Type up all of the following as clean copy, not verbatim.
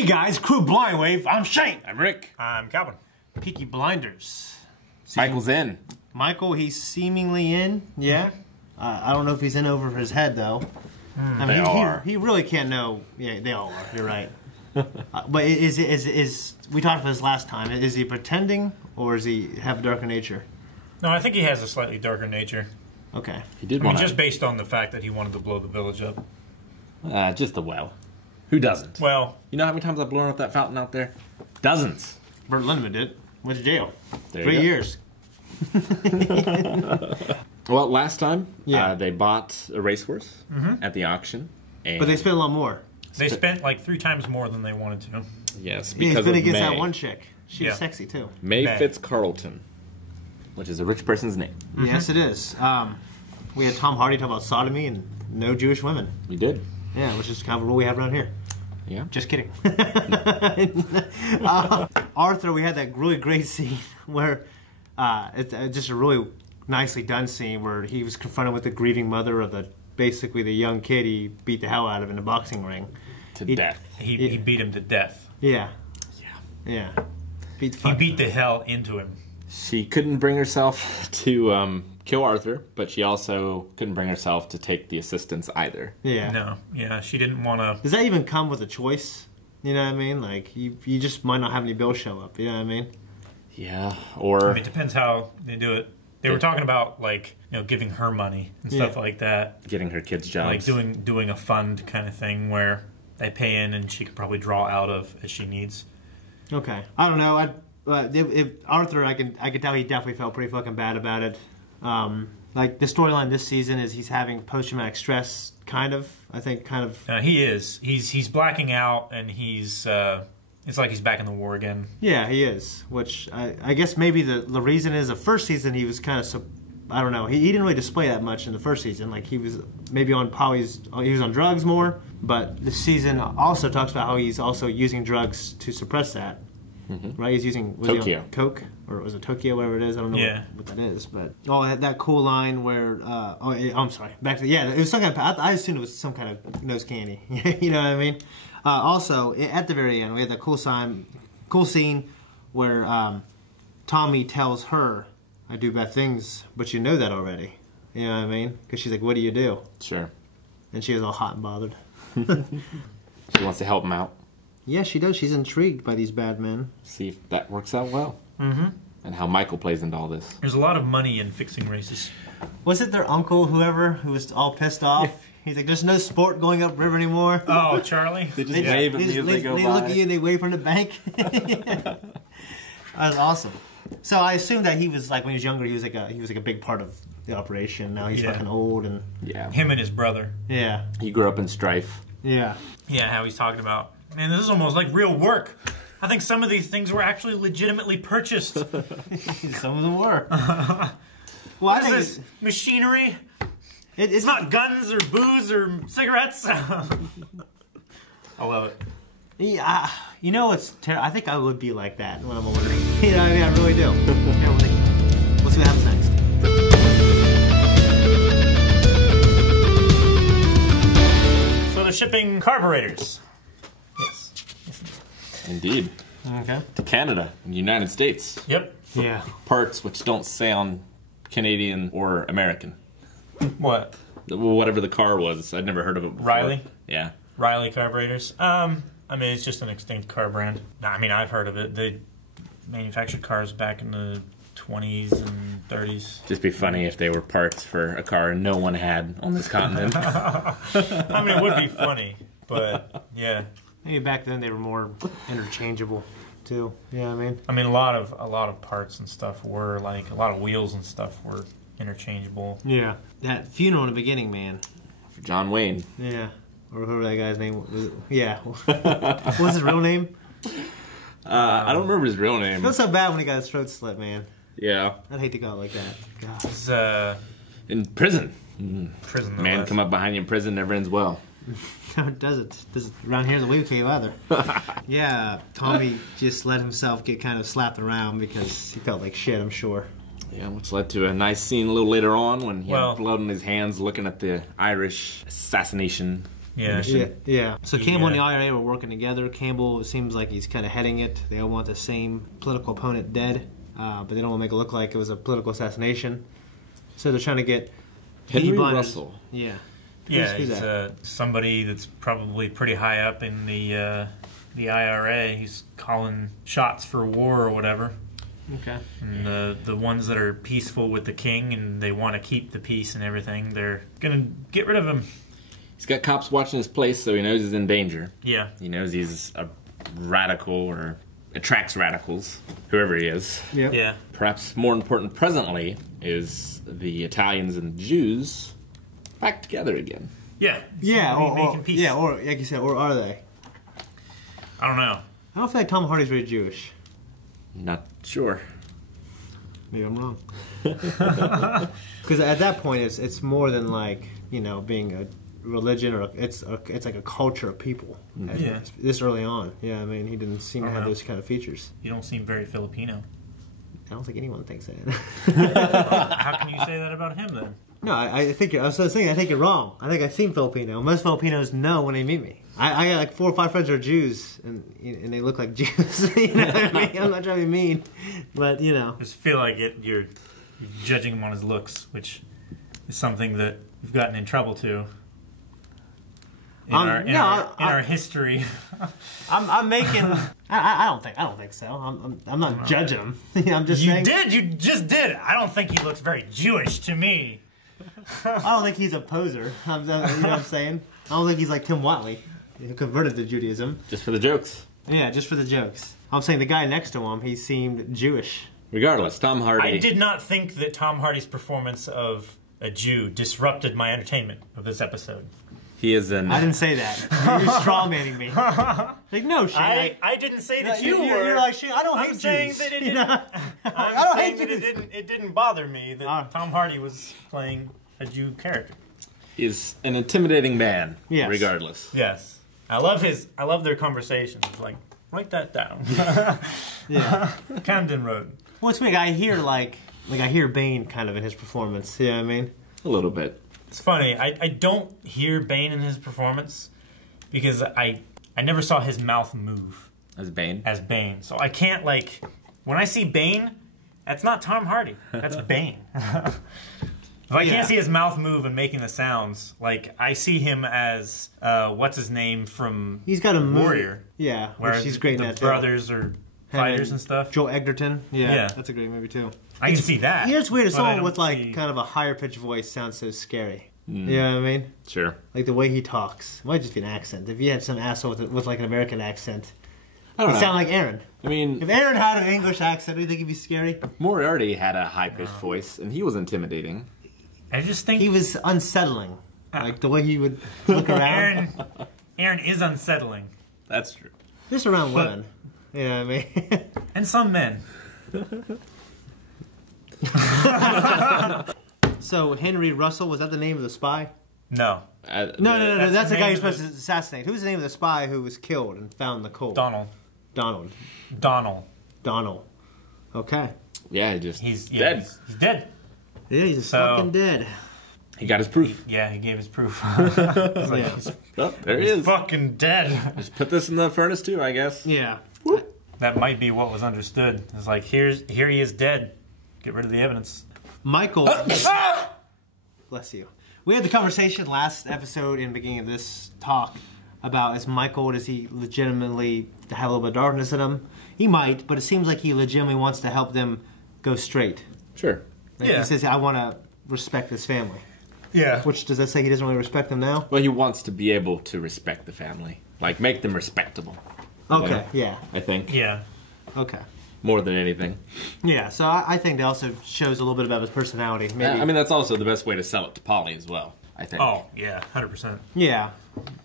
Hey guys, Crew Blindwave. I'm Shane. I'm Rick. I'm Calvin. Peaky Blinders. Michael's in. Michael, he's seemingly in. Yeah. I don't know if he's in over his head though. I mean, he really can't know. Yeah, they all are. You're right. But is we talked about this last time? Is he pretending, or does he have a darker nature? No, I think he has a slightly darker nature. Okay. He did just based on the fact that he wanted to blow the village up. Just the well. Who doesn't? Well, you know how many times I've blown up that fountain out there? Dozens. Bert Lindemann did. Went to jail. There 3 years. Well, last time they bought a racehorse at the auction. But they spent a lot more. They spent like 3 times more than they wanted to. Yes, because because then of he gets May. that one chick. She's sexy too. May Fitzcarlton, which is a rich person's name. Yes, it is. We had Tom Hardy talk about sodomy and no Jewish women. We did. Yeah, which is kind of a rule we have around here. Yeah. Just kidding. Arthur, we had that really great scene where it's just a really nicely done scene where he was confronted with the grieving mother of basically the young kid he beat the hell out of in a boxing ring. To death. He beat him to death. Yeah. Yeah. He beat the hell into him. She couldn't bring herself to kill Arthur, but she also couldn't bring herself to take the assistance either. Yeah. No. Yeah, she didn't want to... Does that even come with a choice? You know what I mean? Like, you just might not have any bills show up. You know what I mean? Yeah, or... I mean, it depends how they do it. They were talking about, like, giving her money and stuff like that. Getting her kids jobs. Like doing a fund kind of thing where they pay in and she could probably draw out of as she needs. Okay. I don't know. If Arthur, I could tell he definitely felt pretty fucking bad about it. Like, the storyline this season is he's having post-traumatic stress, kind of. I think, kind of. He is. He's blacking out, and he's... it's like he's back in the war again. Yeah, he is. Which, I guess maybe the reason is the first season he was kind of... I don't know. He didn't really display that much in the first season. Like, he was maybe on... he was on drugs more. But this season also talks about how he's also using drugs to suppress that. Right, he's using Tokyo. Coke, or was it Tokyo, whatever it is. I don't know what that is, but that cool line where I'm sorry, back to it was some kind of, I assumed it was some kind of nose candy. You know what I mean? Also, at the very end, we had that cool scene where Tommy tells her, "I do bad things, but you know that already." You know what I mean? Because she's like, "What do you do?" Sure. And she was all hot and bothered. She wants to help him out. Yeah, she does. She's intrigued by these bad men. See if that works out well. And how Michael plays into all this. There's a lot of money in fixing races. Was it their uncle, whoever, who was all pissed off? He's like, "There's no sport going upriver anymore." Oh, Charlie? They just wave at me as they go by. They look at you and they wave from the bank. That was awesome. So I assumed that he was like, when he was younger, he was like a big part of the operation. Now he's fucking old and him and his brother. Yeah. He grew up in strife. Yeah. Yeah, how he's talking about, man, this is almost like real work. I think some of these things were actually legitimately purchased. Some of them were. Well, what is this? Machinery? It's not guns or booze or cigarettes. I love it. Yeah, you know what's I think I would be like that when I'm older. You know what I mean? I really do. We'll see what happens next. So they're shipping carburetors. Yes. Indeed. Okay. To Canada and the United States. Yep. Yeah. Parts which don't sound Canadian or American. What? Whatever the car was. I'd never heard of it before. Riley? Yeah. Riley carburetors. I mean, it's just an extinct car brand. I mean, I've heard of it. They manufactured cars back in the 20s and 30s. Just be funny if they were parts for a car no one had on this continent. I mean, it would be funny, but yeah. Maybe back then they were more interchangeable, too. You know what I mean? I mean, a lot of parts and stuff were like a lot of wheels and stuff were interchangeable. Yeah. That funeral in the beginning, man. For John Wayne. Yeah. Or whoever that guy's name was. Yeah. What was his real name? I don't remember his real name. It feels so bad when he got his throat slit, man. Yeah. I'd hate to go out like that. God. It's, in prison. Prison. No Man less. come up behind you in prison never ends well. No, it doesn't. Around here in the Wave Cave either. Yeah, Tommy just let himself get kind of slapped around because he felt like shit, I'm sure. Yeah, which led to a nice scene a little later on when he had blood on his hands looking at the Irish assassination Yeah. Yeah. So Campbell and the IRA were working together. Campbell, it seems like he's kind of heading it. They all want the same political opponent dead, but they don't want to make it look like it was a political assassination. So they're trying to get Henry Russell. Yeah. Yeah, Who's he's somebody that's probably pretty high up in the IRA. He's calling shots for war or whatever. Okay. And the ones that are peaceful with the king and they want to keep the peace and everything, they're going to get rid of him. He's got cops watching his place, so he knows he's in danger. Yeah. He knows he's a radical or attracts radicals, whoever he is. Yep. Yeah. Perhaps more important presently is the Italians and the Jews back together again. Yeah. Yeah, making peace. yeah, or like you said, or are they? I don't know. I don't feel like Tom Hardy's very Jewish. Not sure. Maybe I'm wrong. Because at that point, it's more than like, you know, being a religion, or it's like a culture of people. Yeah. This early on. Yeah, I mean, he didn't seem to have know. those kind of features. You don't seem very Filipino. I don't think anyone thinks that. How can you say that about him then? No, I think I was saying I think you're wrong. I think I seem Filipino. Most Filipinos know when they meet me. I got like 4 or 5 friends who are Jews, and they look like Jews. You know what I mean? I'm not trying to be mean, but you know. I just feel like you're judging him on his looks, which is something that we've gotten in trouble to in our history. I'm making. I don't think so. I'm not judging him. I'm just saying. You just did. I don't think he looks very Jewish to me. I don't think he's a poser. You know what I'm saying? I don't think he's like Tim Watley, who converted to Judaism. Just for the jokes. Yeah, just for the jokes. I'm saying the guy next to him, he seemed Jewish. Regardless, Tom Hardy. I did not think that Tom Hardy's performance of a Jew disrupted my entertainment of this episode. He is an... I didn't say that. You're strawmanning me. Like, no, Shane. I didn't say that you were. You're like, Shane, I don't hate I'm saying Jews. that it You didn't. know? I'm saying that it didn't bother me that Tom Hardy was playing a Jew character. He's an intimidating man, Yes. regardless. Yes, I love their conversations. Like, write that down. Yeah. Camden Road. Well, it's weird. I hear Bane kind of in his performance. You know what I mean? A little bit. It's funny. I don't hear Bane in his performance because I never saw his mouth move As Bane? as Bane. So I can't, like, when I see Bane, that's not Tom Hardy. That's Bane. If I can't see his mouth move and making the sounds, like, I see him as, what's his name from He's got a move. Warrior. Yeah, Where which he's great in the that too. brothers are fighters and stuff. Joel Edgerton. Yeah, Yeah. that's a great movie too. I can see that. You know, it's weird. but I Someone don't with like see- kind of a higher pitched voice sounds so scary. You know what I mean? Sure. Like the way he talks. It might just be an accent. If you had some asshole with like an American accent, I don't he'd know. sound like Aaron. I mean, If Aaron had an English accent, do you think he'd be scary? Moriarty had a high-pitched voice, and he was intimidating. I just think He was unsettling. Like the way he would look around. Aaron is unsettling. That's true. Just around women. You know what I mean? And some men. So Henry Russell, was that the name of the spy? No. No. That's That's the the guy name you're of supposed the- to assassinate. Who's the name of the spy who was killed and found the coal? Donald. Donald. Okay. Yeah, just He's dead. He's dead. Yeah, he's So- fucking dead. He got his proof. Yeah, he gave his proof. He's like, Yeah. Oh, there he he's is. fucking dead. Just put this in the furnace too, I guess. Yeah. That might be what was understood. It's like, here he is dead. Get rid of the evidence. Michael. Bless you. We had the conversation last episode in the beginning of this talk about does he legitimately have a little bit of darkness in him? He might, but it seems like he legitimately wants to help them go straight. Sure. Like Yeah. He says, I want to respect this family. Yeah. Which, does that say he doesn't really respect them now? Well, he wants to be able to respect the family. Like, make them respectable. Okay, yeah. I think. Yeah. Okay. More than anything. Yeah, so I think that also shows a little bit about his personality. Maybe. I mean, that's also the best way to sell it to Polly as well, I think. Oh, yeah, 100%. Yeah.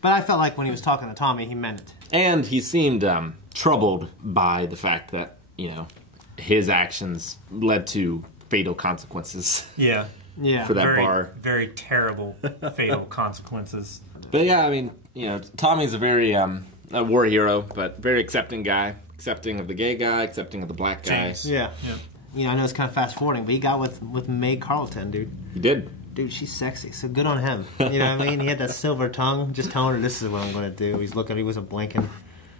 But I felt like when he was talking to Tommy, he meant it. And he seemed troubled by the fact that, his actions led to fatal consequences Yeah. Yeah. for that very, bar. very terrible, fatal consequences. But yeah, I mean, Tommy's a very a war hero, but very accepting guy. Accepting of the gay guy, accepting of the black guy. James. Yeah. Yeah. I know it's kind of fast forwarding, but he got with May Carlton, dude. He did. dude, she's sexy. So good on him. You know what I mean? He had that silver tongue, just telling her, this is what I'm going to do. He's looking, he wasn't blinking.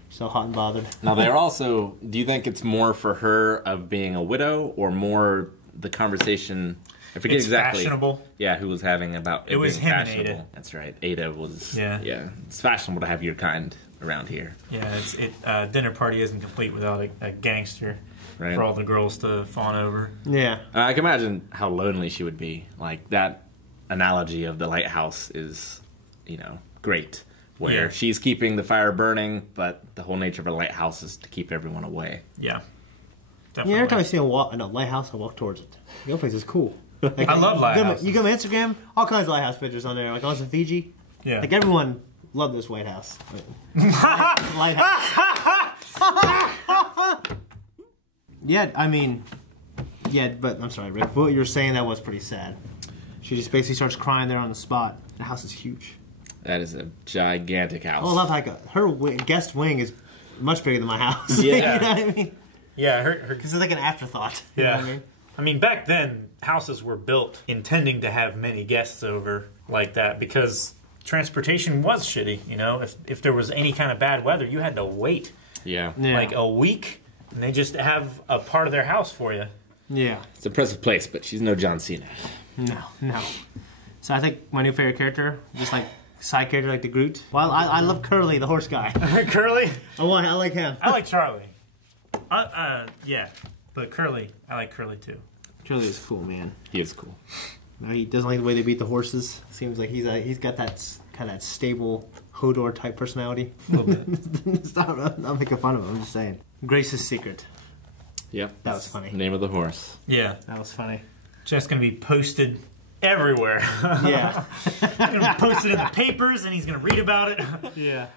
So hot and bothered. Now, they're also, do you think it's more for her of being a widow or more the conversation, I forget exactly. Fashionable. Yeah, who was having about it was being him fashionable. and Ada. That's right. Ada was, yeah. It's fashionable to have your kind around here. Yeah, dinner party isn't complete without a gangster for all the girls to fawn over. Yeah. I can imagine how lonely she would be. Like, that analogy of the lighthouse is, you know, great. Where she's keeping the fire burning, but the whole nature of a lighthouse is to keep everyone away. Yeah. Definitely. Yeah, every time I see a lighthouse, I walk towards it. Your place is cool. Like, I love lighthouses. You go on Instagram, all kinds of lighthouse pictures on there. Like, I was in Fiji. Yeah. Like, everyone loved this White House. Lighthouse. Yeah, I mean, but I'm sorry, Rick. What you were saying, that was pretty sad. She just basically starts crying there on the spot. The house is huge. That is a gigantic house. Oh, I love how her guest wing is much bigger than my house. Yeah. You know what I mean? Yeah, because it's like an afterthought. You know what I mean, back then, houses were built intending to have many guests over like that because transportation was shitty, you know? If there was any kind of bad weather, you had to wait like a week, and they just have a part of their house for you. Yeah. It's an impressive place, but she's no John Cena. No. So I think my new favorite character, just like side character like the Groot. Well, I love Curly, the horse guy. Curly? I like him. I like Charlie. Yeah. But Curly, I like Curly too. Curly is cool, man. He is cool. No, he doesn't like the way they beat the horses. Seems like he's got that kind of that stable Hodor type personality. A little bit. I'm not making fun of him. I'm just saying. Grace's Secret. Yep. That was funny. Name of the horse. Yeah. That was funny. Just gonna be posted everywhere. Yeah. Gonna post it in the papers, and he's gonna read about it. Yeah.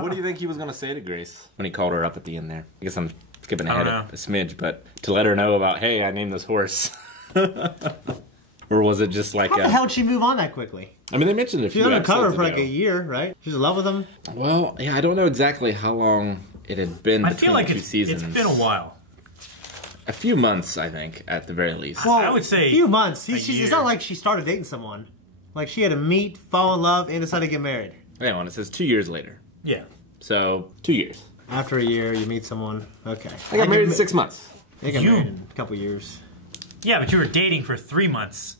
What do you think he was gonna say to Grace when he called her up at the end there? I guess I'm skipping ahead a smidge, but to let her know about, hey, I named this horse. Or was it just like how the hell did she move on that quickly? I mean, they mentioned it a few episodes episodes undercover for ago. like a year, right? She's in love with him. Well, yeah, I don't know exactly how long it had been between I feel like the two seasons. It's been a while. A few months, I think, at the very least. Well, I would say a few months. It's not like she started dating someone. Like, she had to meet, fall in love, and decide to get married. Hang on, it says 2 years later. Yeah. So, 2 years. After a year, you meet someone. Okay. I got married in 6 months. They got married in a couple years. Yeah, but you were dating for 3 months.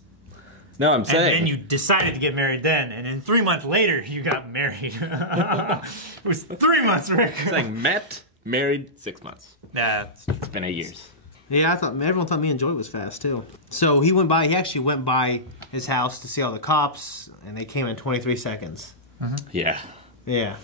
No, I'm saying. And then you decided to get married then, and then 3 months later, you got married. It was 3 months, Rick. I'm saying met, married, 6 months. That's It's been 8 years. Yeah, everyone thought me and Joy was fast too. So he actually went by his house to see all the cops, and they came in 23 seconds. Yeah. Yeah.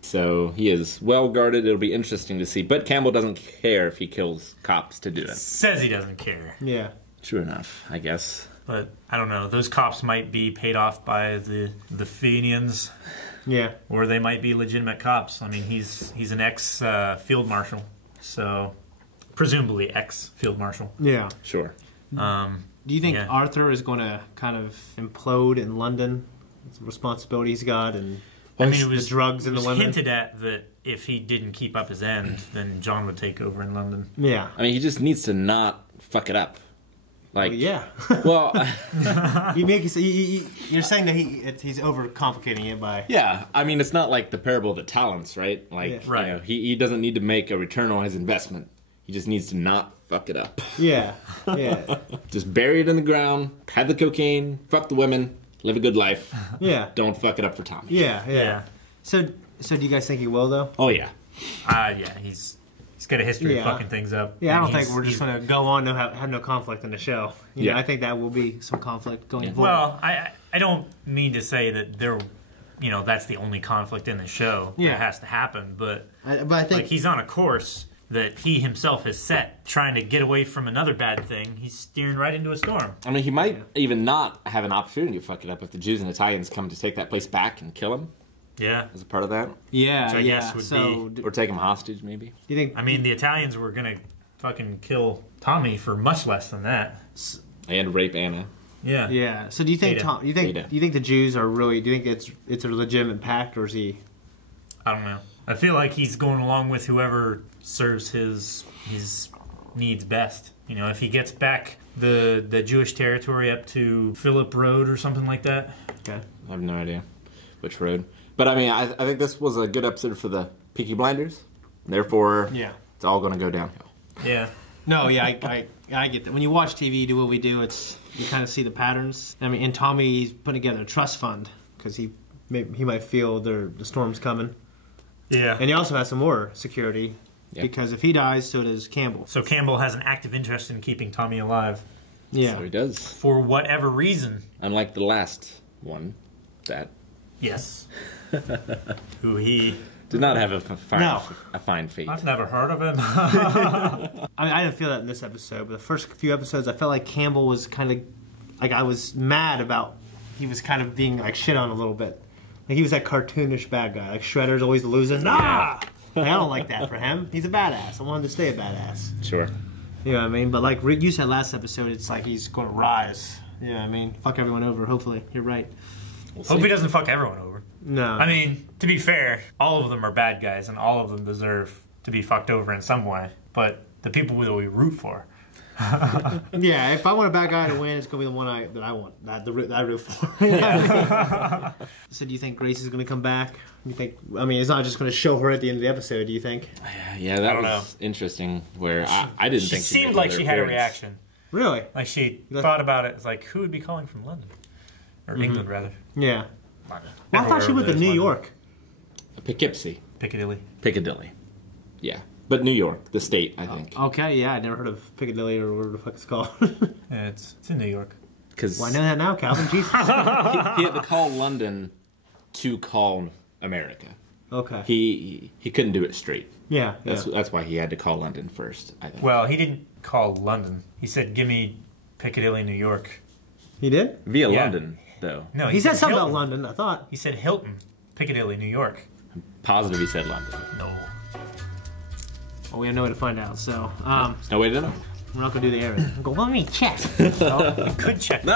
So he is well guarded. It'll be interesting to see. But Campbell doesn't care if he kills cops to do it. Says he doesn't care. Yeah. True enough, I guess. But I don't know. Those cops might be paid off by the Fenians. Yeah. Or they might be legitimate cops. I mean, he's an ex field marshal, so presumably ex field marshal. Yeah. Sure. Do you think Arthur is going to kind of implode in London? It's the responsibility he's got, and I mean, it was the drugs in the women. Hinted at that if he didn't keep up his end, then John would take over in London. Yeah. I mean, he just needs to not fuck it up. Like, yeah. Well, you're saying that he's overcomplicating it by. Yeah, I mean, it's not like the parable of the talents, right? Like, right. You know, he doesn't need to make a return on his investment. He just needs to not fuck it up. Yeah, yeah. Just bury it in the ground, have the cocaine, fuck the women, live a good life. Yeah. Don't fuck it up for Tommy. Yeah. So do you guys think he will though? Oh yeah. Yeah. He's got a history of fucking things up. Yeah, I don't think we're just going to go on and have no conflict in the show. You know, I think that will be some conflict going forward. Well, I don't mean to say that that's the only conflict in the show that has to happen, but I think he's on a course that he himself has set, trying to get away from another bad thing. He's steering right into a storm. I mean, he might even not have an opportunity to fuck it up if the Jews and Italians come to take that place back and kill him. Yeah. As a part of that? Yeah, which I guess would be... Or take him hostage, maybe? Do you think... I mean, the Italians were going to fucking kill Tommy for much less than that. And rape Anna. Yeah. Yeah. So do you think do you think the Jews are really... Do you think it's a legitimate pact, or is he... I don't know. I feel like he's going along with whoever serves his needs best. You know, if he gets back the Jewish territory up to Phillip Road or something like that. Okay. I have no idea which road. But I mean, I think this was a good episode for the Peaky Blinders. Therefore, it's all going to go downhill. Yeah. No, yeah, I get that. When you watch TV, do what we do, you kind of see the patterns. I mean, and Tommy's putting together a trust fund because he might feel the storm's coming. Yeah. And he also has some more security because if he dies, so does Campbell. So Campbell has an active interest in keeping Tommy alive. Yeah. So he does. For whatever reason. Unlike the last one, Yes. Who he... did not have a fine fate. I've never heard of him. I mean, I didn't feel that in this episode, but the first few episodes, I felt like Campbell was kind of... Like, I was mad about... He was kind of being, like, shit on a little bit. Like, he was that cartoonish bad guy. Like, Shredder's always losing. Nah! Like, I don't like that for him. He's a badass. I want him to stay a badass. Sure. You know what I mean? But like Rick, you said last episode, it's like he's going to rise. You know what I mean? Fuck everyone over, hopefully. You're right. Hope he doesn't fuck everyone over. No. I mean, to be fair, all of them are bad guys, and all of them deserve to be fucked over in some way. But the people that we root for. Yeah, if I want a bad guy to win, it's going to be the one that I want, that I root for. You know what I mean? So do you think Grace is going to come back? You think? I mean, it's not just going to show her at the end of the episode, do you think? Yeah, that was interesting, where I didn't think she seemed like she had a reaction. Really? Like she thought about it. It's like, who would be calling from London? Or England, rather. Yeah. London. Well, I thought she went to New York. Poughkeepsie. Piccadilly. Yeah. But New York, the state, I think. Okay, yeah, I never heard of Piccadilly or whatever the fuck it's called. Yeah, it's in New York. Well, I know that now, Calvin. Jesus. he had to call London to call America. Okay. He couldn't do it straight. Yeah. That's why he had to call London first, I think. Well, he didn't call London. He said, give me Piccadilly, New York. He did? Via London, though. No, he said something Hilton. about London, I thought. He said Hilton, Piccadilly, New York. I'm positive he said London. No. Well, we have no way to find out, so... There's no way to know. We're not going to do the errand. Go, let me check. Well, you could check. No!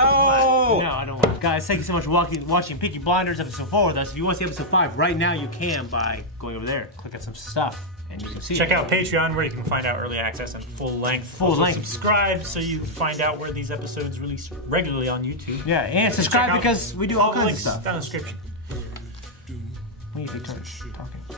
No, I don't want to. Guys, thank you so much for watching Peaky Blinders episode 4 with us. If you want to see episode 5 right now, you can by going over there, click on some stuff, and you can see Check out Patreon, where you can find out early access and full length. Subscribe so you find out where these episodes release regularly on YouTube. Yeah, and subscribe because we do all kinds of stuff. Down in the description. We need to turn talking.